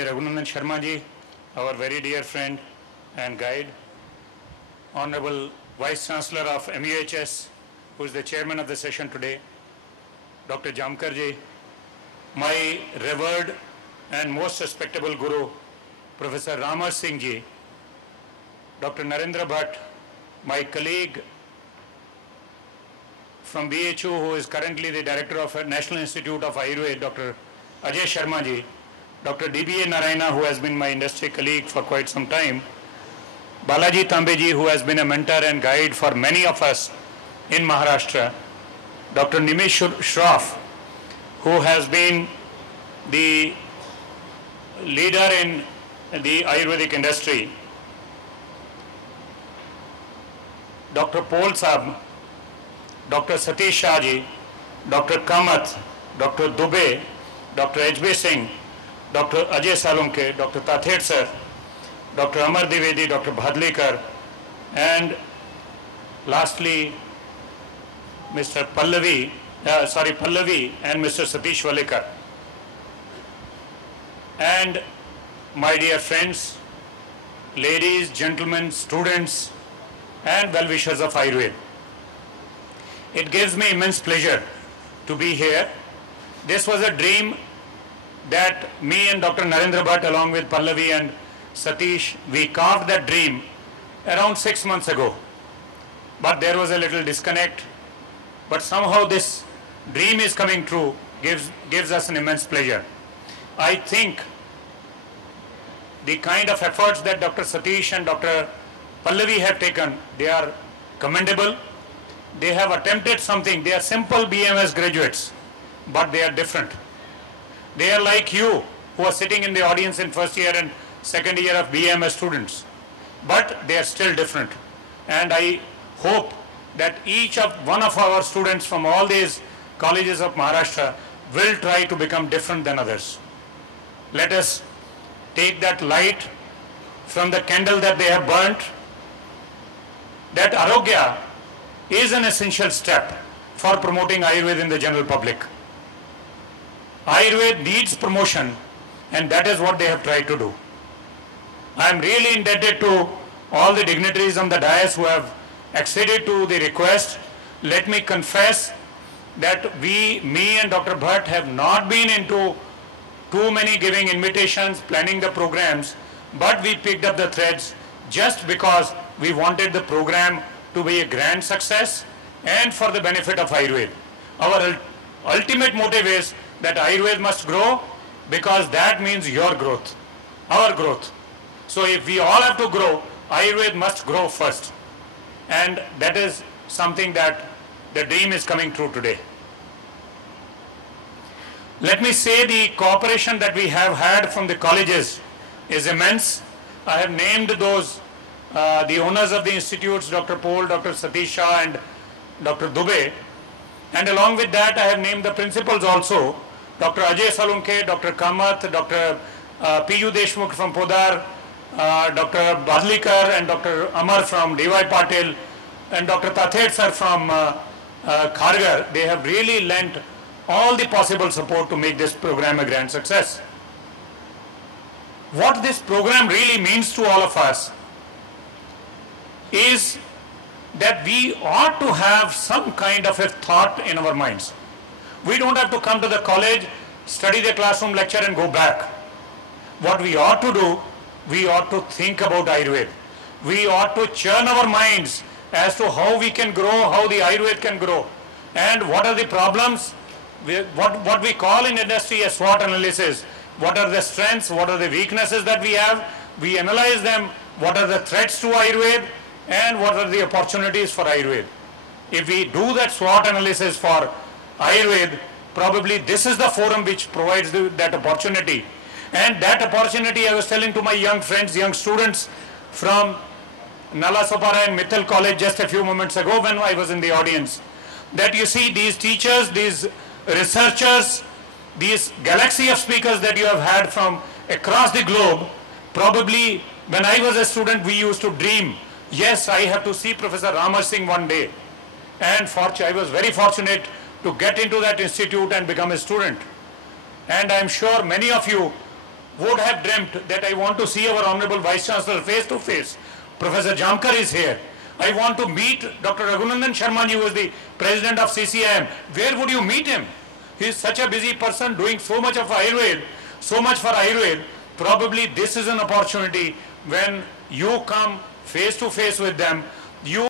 Vijay Raghunandan Sharma ji, our very dear friend and guide, Honorable Vice Chancellor of MUHS, who is the chairman of the session today, Dr. Jamkar ji, my revered and most respectable Guru, Professor Ramar Singh ji, Dr. Narendra Bhatt, my colleague from BHU, who is currently the Director of National Institute of Ayurveda, Dr. Ajay Sharma ji, Dr. DBA Narayana, who has been my industry colleague for quite some time, Balaji Tambe ji, who has been a mentor and guide for many of us in Maharashtra, Dr. Nimish Shroff, who has been the leader in the Ayurvedic industry, Dr. Paul Saab, Dr. Satish Shah ji, Dr. Kamath, Dr. Dubey, Dr. H.B. Singh, Dr. Ajay Salunke, Dr. Tathed sir, Dr. Amar Dwivedi, Dr. Bhadlikar, and lastly Mr. Pallavi and Mr. Satish Valekar. And my dear friends, ladies, gentlemen, students, and well-wishers of Ayurveda. It gives me immense pleasure to be here. This was a dream that me and Dr. Narendra Bhatt, along with Pallavi and Satish, we carved that dream around 6 months ago. But there was a little disconnect. But somehow this dream is coming true, gives us an immense pleasure. I think the kind of efforts that Dr. Satish and Dr. Pallavi have taken, they are commendable. They have attempted something. They are simple BMS graduates, but they are different. They are like you, who are sitting in the audience in first year and second year of BMS students, but they are still different. And I hope that each of one of our students from all these colleges of Maharashtra will try to become different than others. Let us take that light from the candle that they have burnt. That Arogya is an essential step for promoting Ayurveda in the general public. Ayurveda needs promotion, and that is what they have tried to do. I am really indebted to all the dignitaries on the dais who have acceded to the request. Let me confess that me and Dr. Bhatt have not been into too many giving invitations, planning the programs, but we picked up the threads just because we wanted the program to be a grand success and for the benefit of Ayurveda. Our ultimate motive is that Ayurveda must grow, because that means your growth, our growth. So if we all have to grow, Ayurveda must grow first. And that is something that the dream is coming true today. Let me say the cooperation that we have had from the colleges is immense. I have named those the owners of the institutes, Dr. Paul, Dr. Satish Shah and Dr. Dubey. And along with that, I have named the principals also, Dr. Ajay Salunke, Dr. Kamath, Dr. P.U. Deshmukh from Podar, Dr. Bhadlikar and Dr. Amar from D.Y. Patil, and Dr. Tathed sir from Khargar. They have really lent all the possible support to make this program a grand success. What this program really means to all of us is that we ought to have some kind of a thought in our minds. We don't have to come to the college, study the classroom lecture and go back. What we ought to do, we ought to think about Ayurveda. We ought to churn our minds as to how we can grow, how the Ayurveda can grow, and what are the problems, what we call in industry a SWOT analysis. What are the strengths, what are the weaknesses that we have? We analyze them. What are the threats to Ayurveda and what are the opportunities for Ayurveda? If we do that SWOT analysis for Ayurveda, probably this is the forum which provides that opportunity. And that opportunity, I was telling to my young friends, young students from Nala Sopara and Mithil College just a few moments ago when I was in the audience, that you see these teachers, these researchers, these galaxy of speakers that you have had from across the globe. Probably when I was a student, we used to dream, yes, I have to see Professor Ramar Singh one day. And I was very fortunate to get into that institute and become a student. And I'm sure many of you would have dreamt that I want to see our Honorable Vice Chancellor face to face. Professor Jamkar is here. I want to meet Dr. Raghunandan Sharma ji, who is the President of CCIM. Where would you meet him? He is such a busy person doing so much of Ayurveda, so much for Ayurveda. Probably this is an opportunity when you come face to face with them. You